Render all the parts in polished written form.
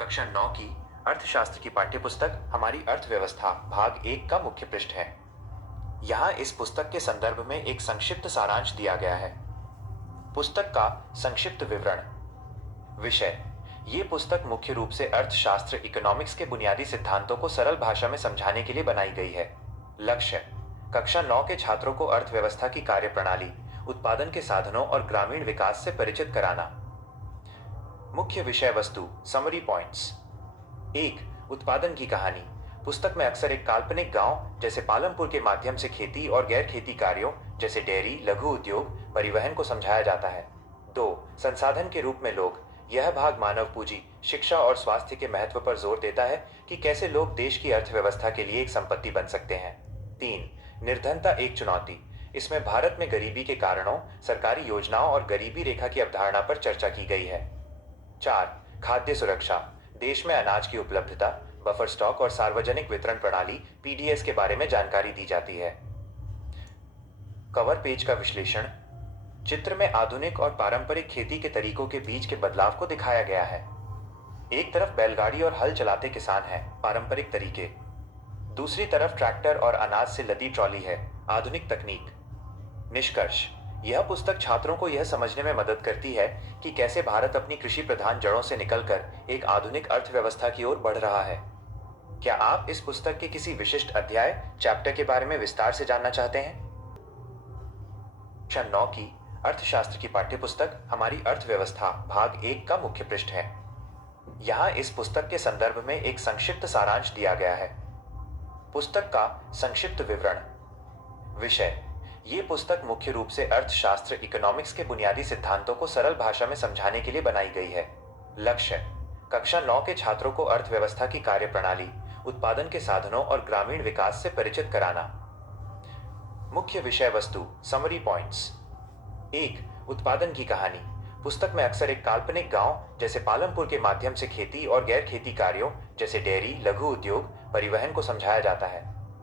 कक्षा 9 की अर्थशास्त्र की पाठ्यपुस्तक हमारी अर्थव्यवस्था भाग 1 का मुख्य पृष्ठ है। यहाँ इस पुस्तक के संदर्भ में एक संक्षिप्त सारांश दिया गया है। पुस्तक का संक्षिप्त विवरण। विषय: ये पुस्तक मुख्य रूप से अर्थशास्त्र इकोनॉमिक्स के बुनियादी सिद्धांतों को सरल भाषा में समझाने के लिए बनाई गई है। लक्ष्य: कक्षा 9 के छात्रों को अर्थव्यवस्था की कार्यप्रणाली, उत्पादन के साधनों और ग्रामीण विकास से परिचित कराना। मुख्य विषय वस्तु समरी पॉइंट्स। 1. उत्पादन की कहानी। पुस्तक में अक्सर एक काल्पनिक गांव जैसे पालमपुर के माध्यम से खेती और गैर खेती कार्यों जैसे डेयरी, लघु उद्योग, परिवहन को समझाया जाता है। 2. संसाधन के रूप में लोग। यह भाग मानव पूंजी, शिक्षा और स्वास्थ्य के महत्व पर जोर देता है कि कैसे लोग देश की अर्थव्यवस्था के लिए एक संपत्ति बन सकते हैं। 3. निर्धनता एक चुनौती। इसमें भारत में गरीबी के कारणों, सरकारी योजनाओं और गरीबी रेखा की अवधारणा पर चर्चा की गई है। 4. खाद्य सुरक्षा। देश में अनाज की उपलब्धता, बफर स्टॉक और सार्वजनिक वितरण प्रणाली पीडीएस के बारे में जानकारी दी जाती है। कवर पेज का विश्लेषण। चित्र में आधुनिक और पारंपरिक खेती के तरीकों के बीच के बदलाव को दिखाया गया है। एक तरफ बैलगाड़ी और हल चलाते किसान हैं, पारंपरिक तरीके। दूसरी तरफ ट्रैक्टर और अनाज से लदी ट्रॉली है, आधुनिक तकनीक। निष्कर्ष: यह पुस्तक छात्रों को यह समझने में मदद करती है कि कैसे भारत अपनी कृषि प्रधान जड़ों से निकलकर एक आधुनिक अर्थव्यवस्था की ओर बढ़ रहा है। क्या आप इस पुस्तक के किसी विशिष्ट अध्याय, चैप्टर के बारे में विस्तार से जानना चाहते हैं? कक्षा 9 की अर्थशास्त्र की पाठ्यपुस्तक हमारी अर्थव्यवस्था भाग 1 का मुख्य पृष्ठ है। यहाँ इस पुस्तक के संदर्भ में एक संक्षिप्त सारांश दिया गया है। पुस्तक का संक्षिप्त विवरण। विषय: ये पुस्तक मुख्य रूप से अर्थशास्त्र इकोनॉमिक्स के बुनियादी सिद्धांतों को सरल भाषा में समझाने के लिए बनाई गई है। लक्ष्य: कक्षा 9 के छात्रों को अर्थव्यवस्था की कार्यप्रणाली, उत्पादन के साधनों और ग्रामीण विकास से परिचित कराना। मुख्य विषय वस्तु समरी पॉइंट्स। 1. उत्पादन की कहानी। पुस्तक में अक्सर एक काल्पनिक गांव जैसे पालमपुर के माध्यम से खेती और गैर खेती कार्यों जैसे डेयरी, लघु उद्योग, परिवहन को समझाया जाता है।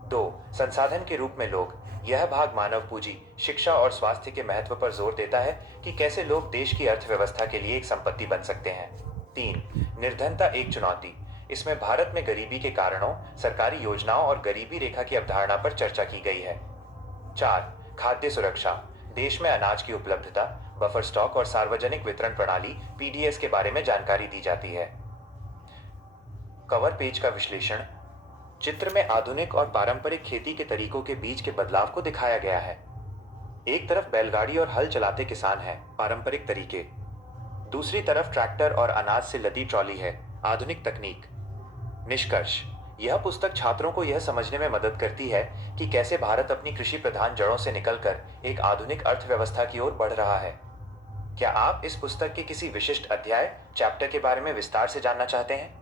2. संसाधन के रूप में लोग। यह भाग मानव पूंजी, शिक्षा और स्वास्थ्य के महत्व पर जोर देता है कि कैसे लोग देश की अर्थव्यवस्था के लिए एक संपत्ति बन सकते हैं। 3. निर्धनता एक चुनौती। इसमें भारत में गरीबी के कारणों, सरकारी योजनाओं और गरीबी रेखा की अवधारणा पर चर्चा की गई है। 4. खाद्य सुरक्षा। देश में अनाज की उपलब्धता, बफर स्टॉक और सार्वजनिक वितरण प्रणाली पीडीएस के बारे में जानकारी दी जाती है। कवर पेज का विश्लेषण। चित्र में आधुनिक और पारंपरिक खेती के तरीकों के बीच के बदलाव को दिखाया गया है। एक तरफ बैलगाड़ी और हल चलाते किसान हैं, पारंपरिक तरीके। दूसरी तरफ ट्रैक्टर और अनाज से लदी ट्रॉली है, आधुनिक तकनीक। निष्कर्ष: यह पुस्तक छात्रों को यह समझने में मदद करती है कि कैसे भारत अपनी कृषि प्रधान जड़ों से निकलकर एक आधुनिक अर्थव्यवस्था की ओर बढ़ रहा है। क्या आप इस पुस्तक के किसी विशिष्ट अध्याय, चैप्टर के बारे में विस्तार से जानना चाहते हैं?